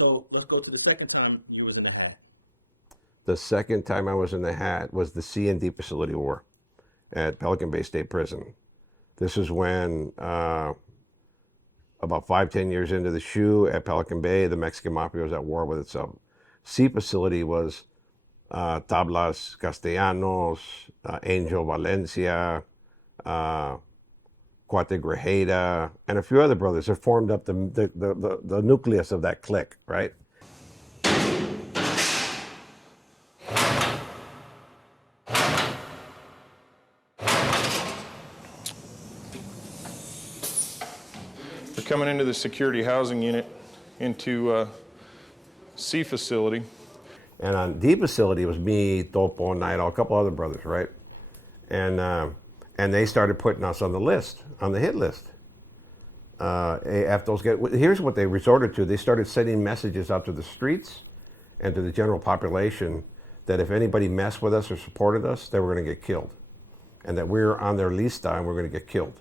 So let's go to the second time you was in the hat. The second time I was in the hat was the C&D facility war at Pelican Bay State Prison. This is when, about 5-10 years into the SHU at Pelican Bay, the Mexican Mafia was at war with itself. C facility was Tablas, Castellanos, Angel Valencia, Cuate Grajeda, and a few other brothers that formed up the nucleus of that clique, right? We're coming into the security housing unit into C facility. And on D facility, it was me, Topo, NightOwl, a couple other brothers, right? And they started putting us on the list, on the hit list. After those guys, here's what they resorted to. They started sending messages out to the streets and to the general population that if anybody messed with us or supported us, they were going to get killed. And that we were on their lista and we're going to get killed.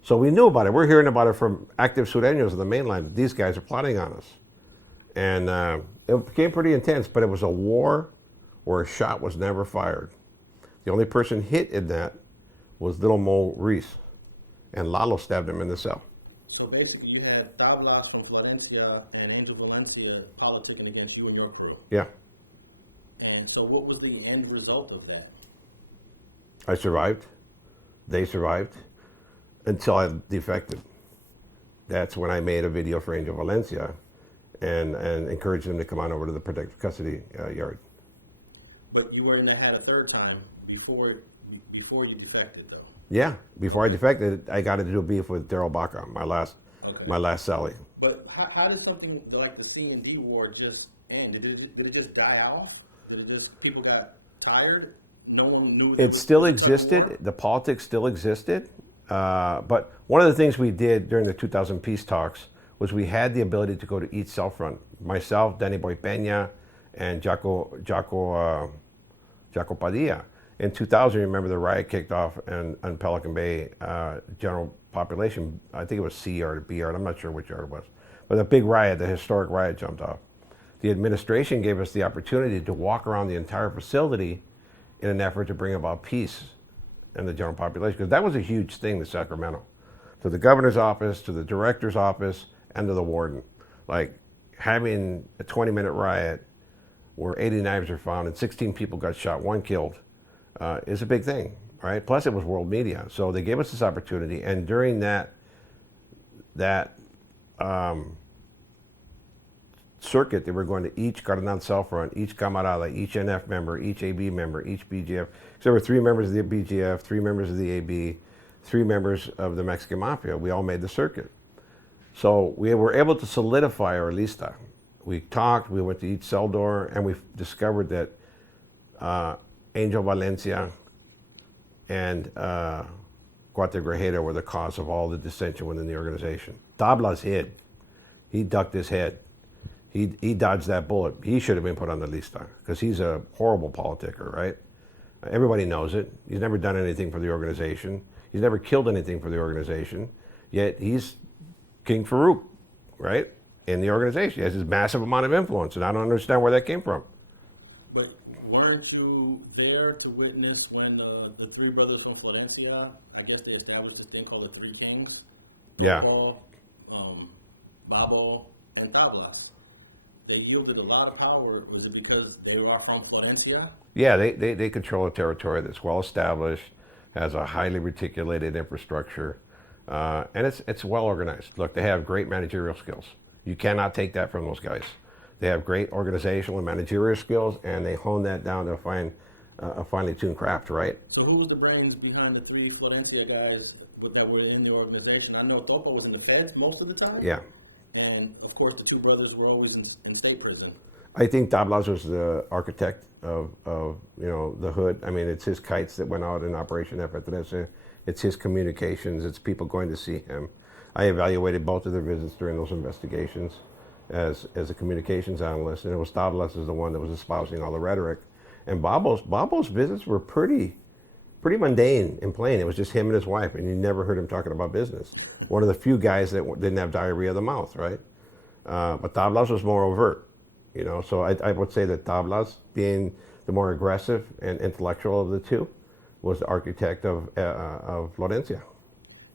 So we knew about it. We're hearing about it from active Sureños on the mainland. These guys are plotting on us. And it became pretty intense, but it was a war where a shot was never fired. The only person hit in that was Little Mo Reese, and Lalo stabbed him in the cell. So basically you had Tablas from Valencia and Angel Valencia politicking against you and your crew. Yeah. And so what was the end result of that? I survived. They survived until I defected. That's when I made a video for Angel Valencia and encouraged them to come on over to the protective custody yard. But you were in the hat a third time before you defected, though. Yeah, before I defected, I got into a beef with Daryl Baca, my last Sally. But how did something like the C&D war just end? Did it just die out? People got tired? No one knew it still existed. The politics still existed. But one of the things we did during the 2000 peace talks was we had the ability to go to each cell front. Myself, Danny Boy Peña, and Jaco Padilla. In 2000, remember the riot kicked off on Pelican Bay general population. I think it was C yard or B yard. I'm not sure which yard it was. But a big riot, the historic riot jumped off. The administration gave us the opportunity to walk around the entire facility in an effort to bring about peace in the general population, because that was a huge thing to Sacramento. To the governor's office, to the director's office, and to the warden. Like having a 20-minute riot where 80 knives are found and 16 people got shot, 1 killed, is a big thing, right? Plus it was world media. So they gave us this opportunity, and during that circuit, they were going to each Cardenal cell front, each Camarada, each NF member, each AB member, each BGF. So there were 3 members of the BGF, 3 members of the AB, 3 members of the Mexican Mafia. We all made the circuit. So we were able to solidify our lista. We talked, we went to each cell door, and we discovered that Angel Valencia and Cuate Grajeda were the cause of all the dissension within the organization. Tablas hid. He ducked his head. He dodged that bullet. He should have been put on the lista because he's a horrible politicker, right? Everybody knows it. He's never done anything for the organization. He's never killed anything for the organization, yet he's King Farouk, right? In the organization. He has this massive amount of influence, and I don't understand where that came from. But weren't you there to witness when the 3 brothers from Valencia, I guess they established this thing called the 3 Kings? Yeah. Babo, and Tablas. They wielded a lot of power. Was it because they were from Valencia? Yeah, they control a territory that's well established, has a highly reticulated infrastructure, and it's well organized. Look, they have great managerial skills. You cannot take that from those guys. They have great organizational and managerial skills, and they hone that down to a finely tuned craft, right? So who's the brains behind the 3 Valencia guys that were in the organization? I know Topo was in the feds most of the time. Yeah. And of course, the 2 brothers were always in state prison. I think Tablas was the architect of the hood. I mean, it's his kites that went out in Operation F13. It's his communications. It's people going to see him. I evaluated both of their visits during those investigations as a communications analyst, and it was Tablas is the one that was espousing all the rhetoric. And Babo's visits were pretty mundane and plain. It was just him and his wife, and you never heard him talking about business. One of the few guys that didn't have diarrhea of the mouth, right? But Tablas was more overt, you know. So I would say that Tablas, being the more aggressive and intellectual of the two, was the architect of Valencia.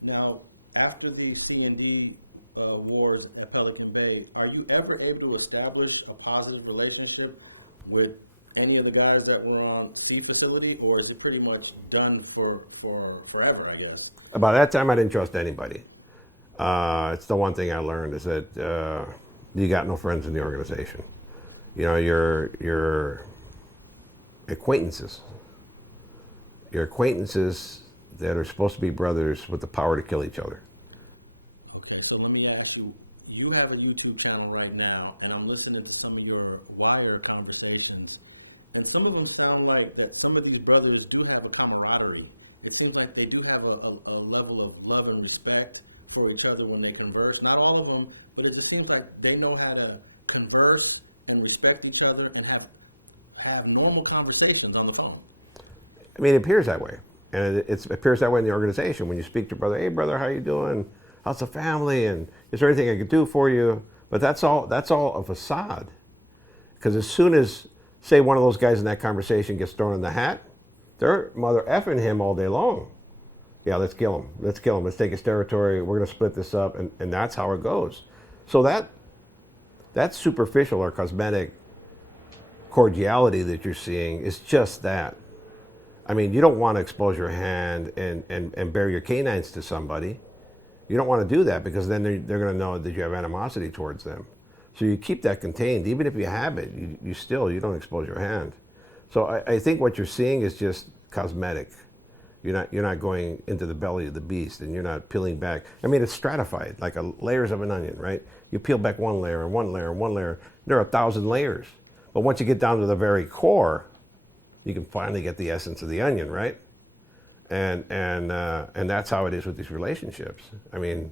Now, after the C&D wars at Pelican Bay, are you ever able to establish a positive relationship with any of the guys that were on the facility, or is it pretty much done for forever, I guess? By that time, I didn't trust anybody. It's the one thing I learned is that you got no friends in the organization. You know, your acquaintances. Your acquaintances that are supposed to be brothers with the power to kill each other. Okay, so let me ask you, you have a YouTube channel right now, and I'm listening to some of your wire conversations, and some of them sound like that some of these brothers do have a camaraderie. It seems like they do have a level of love and respect for each other when they converse. Not all of them, but it just seems like they know how to converse and respect each other and have normal conversations on the phone. I mean, it appears that way. And it appears that way in the organization. When you speak to your brother, hey brother, how you doing? How's the family? And is there anything I could do for you? But that's all a facade. Because as soon as, say, one of those guys in that conversation gets thrown in the hat, they're mother effing him all day long. Yeah, let's kill him. Let's kill him. Let's take his territory. We're going to split this up. And that's how it goes. So that superficial or cosmetic cordiality that you're seeing is just that. I mean, you don't want to expose your hand and bare your canines to somebody. You don't want to do that because then they're going to know that you have animosity towards them. So you keep that contained. Even if you have it, you don't expose your hand. So I think what you're seeing is just cosmetic. You're not going into the belly of the beast, and you're not peeling back. I mean, it's stratified, like layers of an onion, right? You peel back one layer and one layer and one layer. There are 1,000 layers. But once you get down to the very core, you can finally get the essence of the onion, right? And that's how it is with these relationships. I mean,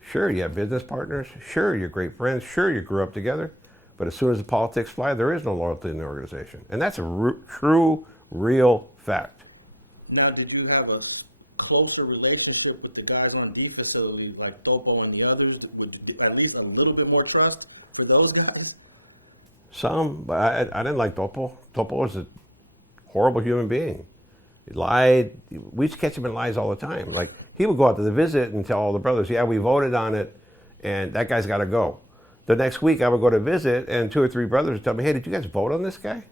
sure, you have business partners. Sure, you're great friends. Sure, you grew up together. But as soon as the politics fly, there is no loyalty in the organization. And that's a true, real fact. Now, did you have a closer relationship with the guys on D facility, like Topo and the others, with at least a little bit more trust for those guys? Some, but I didn't like Topo. Topo was a horrible human being. He lied. We used to catch him in lies all the time. Like, he would go out to the visit and tell all the brothers, yeah, we voted on it, and that guy's got to go. The next week, I would go to visit, and 2 or 3 brothers would tell me, hey, did you guys vote on this guy?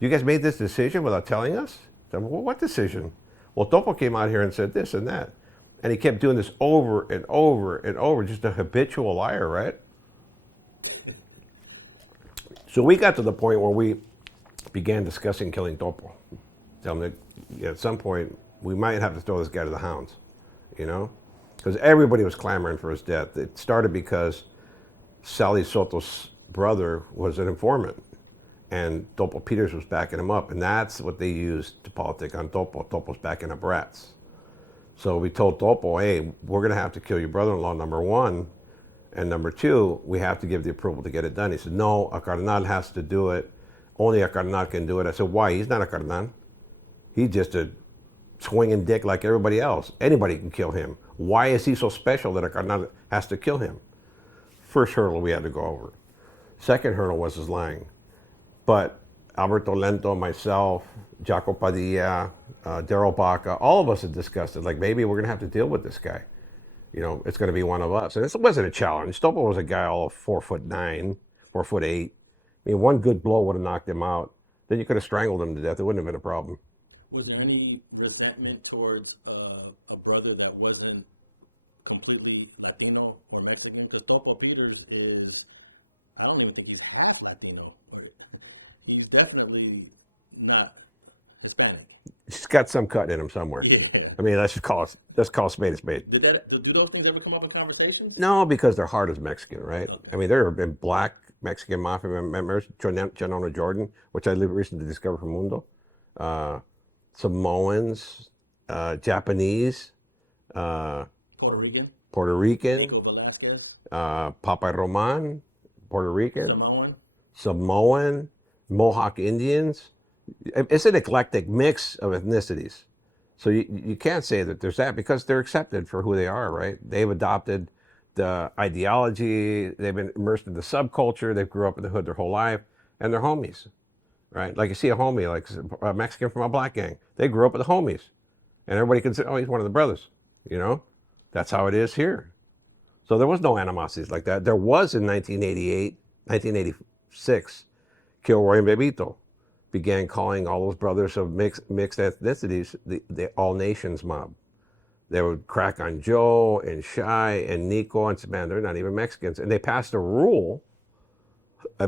You guys made this decision without telling us? I said, well, what decision? Well, Topo came out here and said this and that. And he kept doing this over and over and over, just a habitual liar, right? So we got to the point where we began discussing killing Topo. Tell him that at some point, we might have to throw this guy to the hounds, you know? Because everybody was clamoring for his death. It started because Sally Soto's brother was an informant, and Toppo Peters was backing him up, and that's what they used to politic on Topo. Topo's backing up rats. So we told Topo, hey, we're going to have to kill your brother-in-law, number one, and number two, we have to give the approval to get it done. He said, no, a cardenal has to do it. Only a cardenal can do it. I said, why? He's not a cardenal. He's just a swinging dick like everybody else. Anybody can kill him. Why is he so special that a cardenal has to kill him? First hurdle we had to go over. Second hurdle was his lying. But Alberto Lento, myself, Jaco Padilla, Daryl Baca, all of us had discussed it. Like, maybe we're going to have to deal with this guy. You know, it's going to be one of us. And it wasn't a challenge. Topo was a guy all of 4'9", 4'8". I mean, one good blow would have knocked him out. Then you could have strangled him to death. It wouldn't have been a problem. Was there any resentment towards a brother that wasn't completely Latino or Mexican? Because Toppo Peters is, I don't even think he's half Latino, but he's definitely not Hispanic. He's got some cut in him somewhere. Yeah. I mean, let's call a spade a spade. Did those things ever come up in conversation? No, because their heart is Mexican, right? Okay. I mean, there have been black Mexican Mafia members, Chanona Jordan, which I recently discovered from Mundo, Samoans, Japanese, Puerto Rican, Papa Roman, Puerto Rican, Samoan, Mohawk Indians. It's an eclectic mix of ethnicities. So you can't say that there's that because they're accepted for who they are, right? They've adopted the ideology. They've been immersed in the subculture. They grew up in the hood their whole life, and they're homies, right? Like you see a homie, like a Mexican from a black gang. They grew up with the homies, and everybody consider, oh, he's one of the brothers. You know, that's how it is here. So there was no animosities like that. There was in 1988, 1986, Kilroy and Bebito began calling all those brothers of mixed ethnicities the All Nations mob. They would crack on Joe and Shy and Nico and man, they're not even Mexicans. And they passed a rule,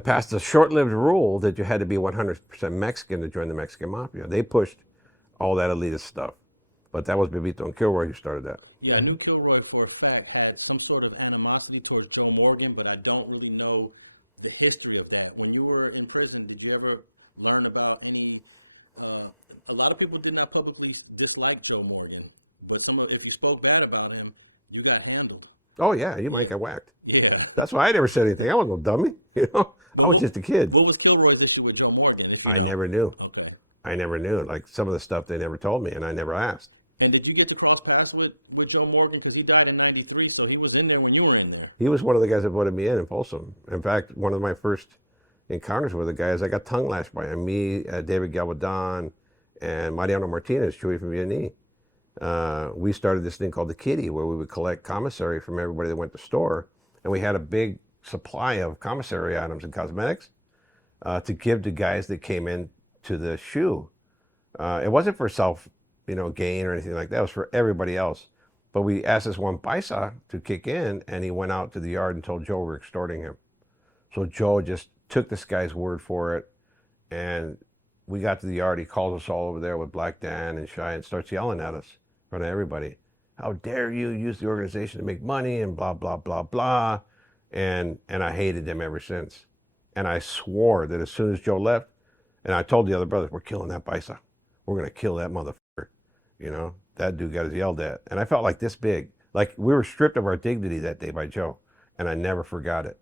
passed a short-lived rule that you had to be 100% Mexican to join the Mexican Mafia. They pushed all that elitist stuff. But that was Bebito and Kilroy who started that. Yeah, I knew Kilroy for a fact had some sort of animosity towards Joe Morgan, but I don't really know the history of that. When you were in prison, did you ever learn about any, a lot of people did not publicly dislike Joe Morgan, but some of if you spoke bad about him, you got handled. Oh yeah, you might get whacked. Yeah. That's why I never said anything. I was no dummy, you know. I was just a kid. What was Kilroy's issue with Joe Morgan? I never knew. Okay. I never knew. Like some of the stuff they never told me, and I never asked. And did you get to cross paths with Joe Morgan? Because he died in '93, so he was in there when you were in there. He was one of the guys that voted me in Folsom. In fact, one of my first encounters with the guys, I got tongue lashed by him. Me, David Galvadon, and Mariano Martinez, Chewy from Vietnamese. We started this thing called the Kitty, where we would collect commissary from everybody that went to store, and we had a big supply of commissary items and cosmetics to give to guys that came in to the SHU. It wasn't for self, gain or anything like that. It was for everybody else. But we asked this one paisa to kick in, and he went out to the yard and told Joe we're extorting him. So Joe just took this guy's word for it, and we got to the yard. He calls us all over there with Black Dan and Shy and starts yelling at us in front of everybody. How dare you use the organization to make money and blah, blah, blah, blah. And I hated them ever since. And I swore that as soon as Joe left, and I told the other brothers, we're killing that paisa. We're going to kill that motherfucker. That dude got us yelled at. And I felt like this big. Like we were stripped of our dignity that day by Joe. And I never forgot it.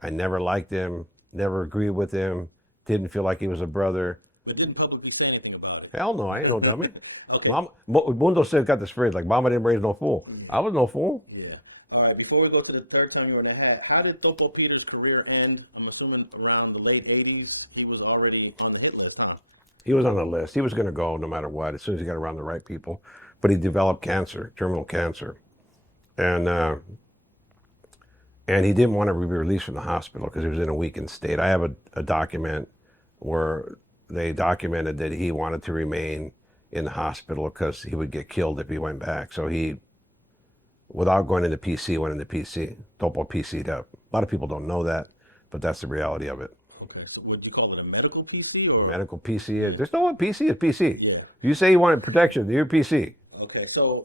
I never liked him, never agreed with him, didn't feel like he was a brother. But didn't publicly say anything about it. Hell no, I ain't no dummy. Okay. Mundo said got this phrase, like Mama didn't raise no fool. I was no fool. Yeah. All right, before we go to the third time you were in the hat, how did Toppo Peters' career end? I'm assuming around the late 80s, he was already on the hit list, huh? He was on the list. He was going to go no matter what, as soon as he got around the right people. But he developed cancer, terminal cancer. And he didn't want to be released from the hospital because he was in a weakened state. I have a document where they documented that he wanted to remain in the hospital because he would get killed if he went back. So he, without going into PC, went into PC. Topo PC'd up. A lot of people don't know that, but that's the reality of it. Okay, so would you call it a medical PC? Or? Medical PC. There's no one PC is PC. Yeah. You say you wanted protection, you're PC. Okay, so